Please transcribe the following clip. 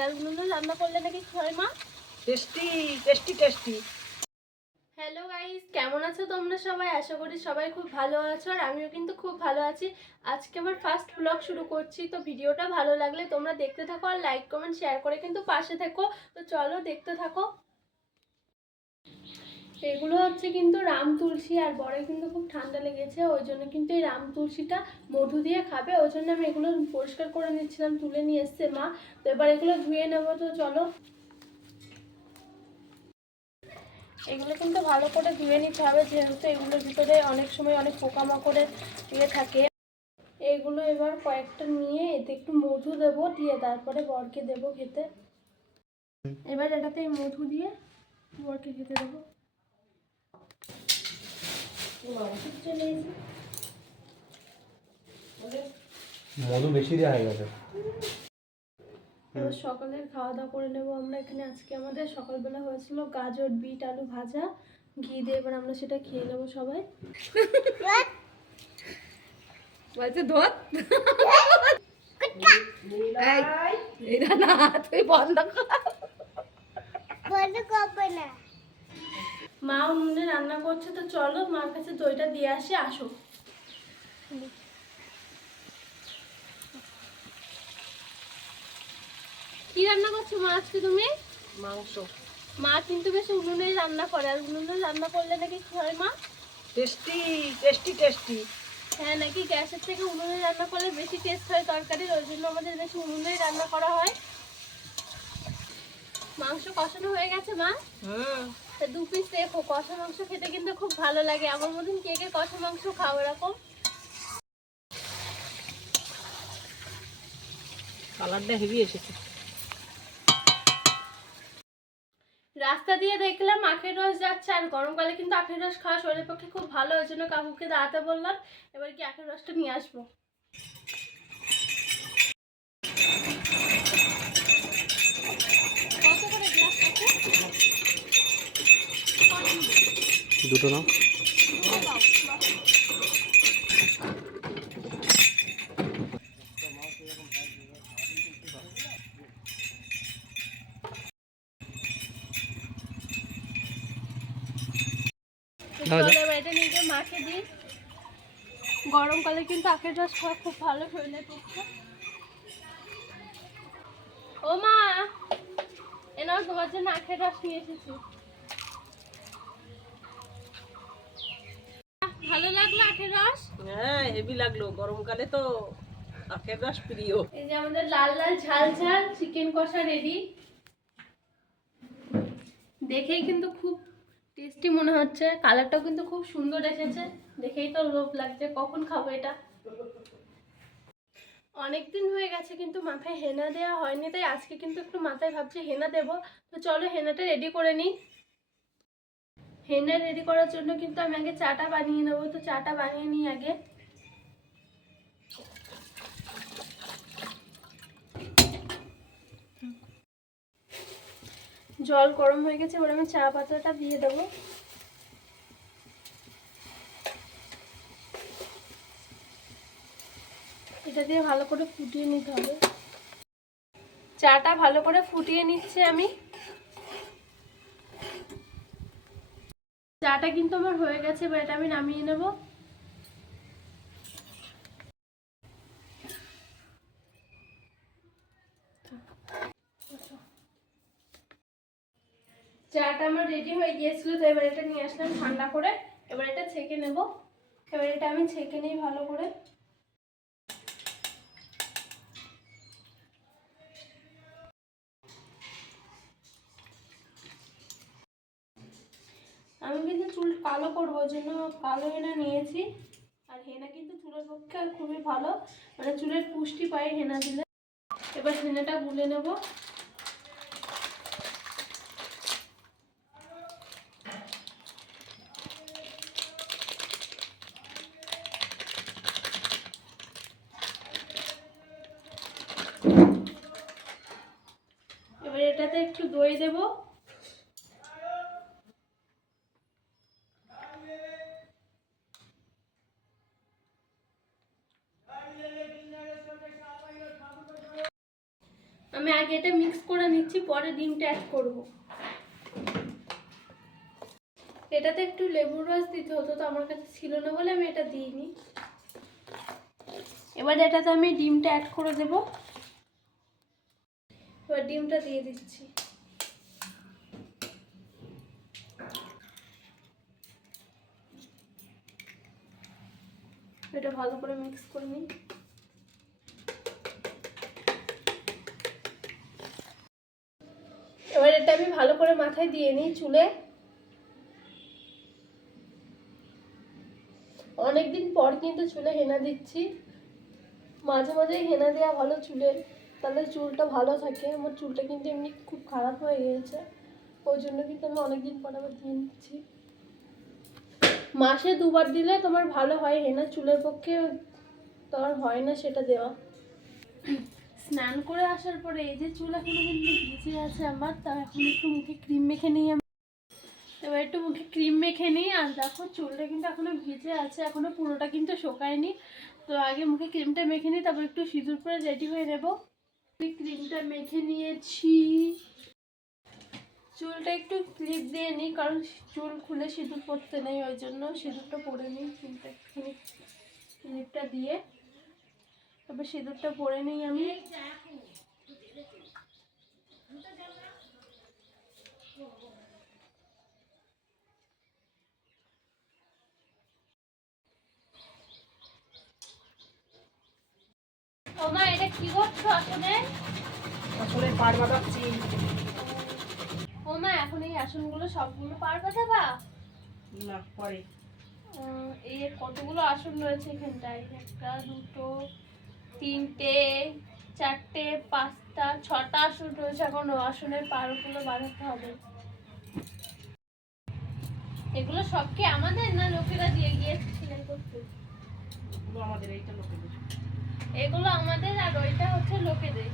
রান্না করলে নাকি হয় মা, tasty tasty tasty. Hello guys, কেমন আছো তোমরা সবাই? আশা করি সবাই খুব ভালো আছো, আর আমিও কিন্তু খুব ভালো আছি। আজকে আমার ফার্স্ট ব্লগ শুরু করছি, তো ভিডিওটা ভালো লাগলে তোমরা দেখতে থাকো আর লাইক কমেন্ট শেয়ার করে কিন্তু পাশে থেকো। তো চলো দেখতে থাকো। এগুলো হচ্ছে কিন্তু রাম তুলসী, আর বড় কিন্তু খুব ঠান্ডা লেগেছে, ওই জন্য কিন্তু এই রাম তুলসীটা মধু দিয়ে খাবে, ওই জন্য আমি এগুলো পরিষ্কার করে নিচ্ছিলাম, তুলে নিয়ে এসছে মা। তো এবার এগুলো ধুয়ে নেবো, তো চলো। এগুলো কিন্তু ভালো করে ধুয়ে নিতে হবে, যেহেতু এগুলোর ভিতরে অনেক সময় অনেক পোকামাকড়ের ইয়ে থাকে। এগুলো এবার কয়েকটা নিয়ে এতে একটু মধু দেবো, দিয়ে তারপরে বরকে দেবো খেতে। এবার এটাতে মধু দিয়ে বরকে খেতে দেবো। মধু বেশি দেওয়া হয়ে গেছে। এবার সকালের খাওয়া দাওয়া করে নেবো আমরা। এখানে আজকে আমাদের সকালবেলা হয়েছিল গাজর বিট আলু ভাজা ঘি দিয়ে, এবার আমরা সেটা খেয়ে নেবো সবাই। বলছে ধর এটা না, তুই বন্ধ কর। মা উনুনে রান্না করছে, তো চলো মার কাছে দইটা দিয়ে আসি, আসো। কি রান্না করছো মা আজকে তুমি? মাংস। মা কিন্তু বেশ উনুনেই রান্না করে, আর উনুনে রান্না করলে নাকি কি হয় মা? Tasty tasty tasty. হ্যাঁ, নাকি গ্যাসের থেকে উনুনে রান্না করলে বেশি টেস্ট হয় তরকারির, ওই জন্য আমাদের বেশি উনুনেই রান্না করা হয়। মাংস কষানো হয়ে গেছে মা। তা 2 পিস রেখো, কষা মাংস খেতে কিন্তু খুব ভালো লাগে। আমার মতন কে কে কষা মাংস খাও এরকম? কালারটা হেভি এসেছে। রাস্তা দিয়ে দেখলাম আখের রস যাচ্ছে, আর গরমকালে কিন্তু আখের রস খাওয়া শরীরের পক্ষে খুব ভালো, ওই জন্য কাকুকে দাঁড়াতে বললাম। এবার কি আখের রসটা নিয়ে আসবো। কত করে গ্লাস কাকু? দুটো নাও। এটা নিয়ে গিয়ে মাকে দিই। গরমকালে কিন্তু আখের রস খাওয়া খুব ভালো শরীরের পক্ষে। ও মা, এনাও তোমার জন্য আখের রস নিয়ে এসেছি। ভালো লাগলো আখের রস? হ্যাঁ, হেভি লাগলো, গরমকালে তো আখের রস প্রিয়। এই যে আমাদের লাল লাল ঝাল ঝাল চিকেন কষা রেডি। দেখেই কিন্তু খুব টেস্টি মনে হচ্ছে, কালারটাও কিন্তু খুব সুন্দর এসেছে, দেখেই তো লোভ লাগছে কখন খাবো এটা। অনেকদিন হয়ে গেছে কিন্তু মাথায় হেনা দেওয়া হয়নি, তাই আজকে কিন্তু একটু মাথায় ভাবছি হেনা দেবো। তো চলো হেনাটা রেডি করে নিই। হেনা রেডি করার জন্য কিন্তু আমি আগে চাটা বানিয়ে নেবো, তো চাটা বানিয়ে নিই আগে। জল গরম হয়ে গেছে, এবার আমি চা পাতাটা দিয়ে দেবো। এটা দিয়ে ভালো করে ফুটিয়ে নিতে হবে। চাটা ভালো করে ফুটিয়ে নিচ্ছে আমি। চাটা কিন্তু আমার হয়ে গেছে, এবার এটা আমি নামিয়ে নেব। চাটা আমার রেডি হয়ে গিয়েছিল, তো এবার এটা নিয়ে আসলাম ঠান্ডা করে। এবার এটা ছেঁকে নেব। এবার এটা আমি ছেঁকে নিই ভালো করে। আমি কিন্তু চুল কালো করবো, ওই জন্য কালো হেনা নিয়েছি। আর হেনা কিন্তু চুলের পক্ষে খুবই ভালো, মানে চুলের পুষ্টি পায় হেনা দিলে। এবার হেনাটা গুলে নেব। এবার এটাতে একটু দই দেব। আমি আগে এটা মিক্স করে নিচ্ছি, পরে ডিমটা অ্যাড করব। এটাতে একটু লেবুর রস দিতে হতো, তো আমার কাছে ছিল না বলে আমি এটা দিইনি। এবার এটাতে আমি ডিমটা অ্যাড করে দেব। এবার ডিমটা দিয়ে দিচ্ছি। এটা ভালো করে মিক্স করে নিই। এবার এটা আমি ভালো করে মাথায় দিয়ে নিই চুলে। অনেকদিন পর কিন্তু চুলে হেনা দিচ্ছি। মাঝে মাঝে হেনা দেওয়া ভালো চুলের, তাহলে চুলটা ভালো থাকে। আমার চুলটা কিন্তু এমনি খুব খারাপ হয়ে গিয়েছে, ওই জন্য কিন্তু আমি অনেকদিন পর আবার দিয়ে নিচ্ছি। মাসে 2 বার দিলে তোমার ভালো হয় হেনা, চুলের পক্ষে তোমার হয় না সেটা দেওয়া। স্নান করে আসার পরে এই যে চুল এখনো কিন্তু ভিজে আছে আমার, তা এখন একটু মুখে ক্রিম মেখে নিই আমি। এবার একটু মুখে ক্রিম মেখে নিই। আর দেখো চুলটা কিন্তু এখনো ভিজে আছে, এখনো পুরোটা কিন্তু শোকায়নি। তো আগে মুখে ক্রিমটা মেখে নিই, তারপর একটু সিঁদুর পরে রেডি হয়ে নেব। ক্রিমটা মেখে নিয়েছি। চুলটা একটু ক্লিপ দিয়ে নিই, কারণ চুল খুলে সিঁদুর পরতে নেই, ওই জন্য সিঁদুরটা পরে নিই। চুলটা একটুখানি ক্লিপটা দিয়ে তারপর সিঁদুরটা পরে নিই আমি। ওমা এটা কি করছো আসলে? আসলে পাড় বাঁধাচ্ছি। ওমা এখন এই আসনগুলো সবগুলো পারবে দেবা? না, পরে। এই কতগুলো আসন রয়েছে এখানটায়? 1 2 3টে 4টে 5টা 6টা আসন রয়েছে। এখন আসনের পারগুলো বাঁধাতে হবে। এগুলো সব কি আমাদের, না লোকেরা দিয়ে গিয়েছে সেলাই করতে? এগুলো আমাদের, এইটা লোকেদের। এগুলো আমাদের আর ওইটা হচ্ছে লোকেদের।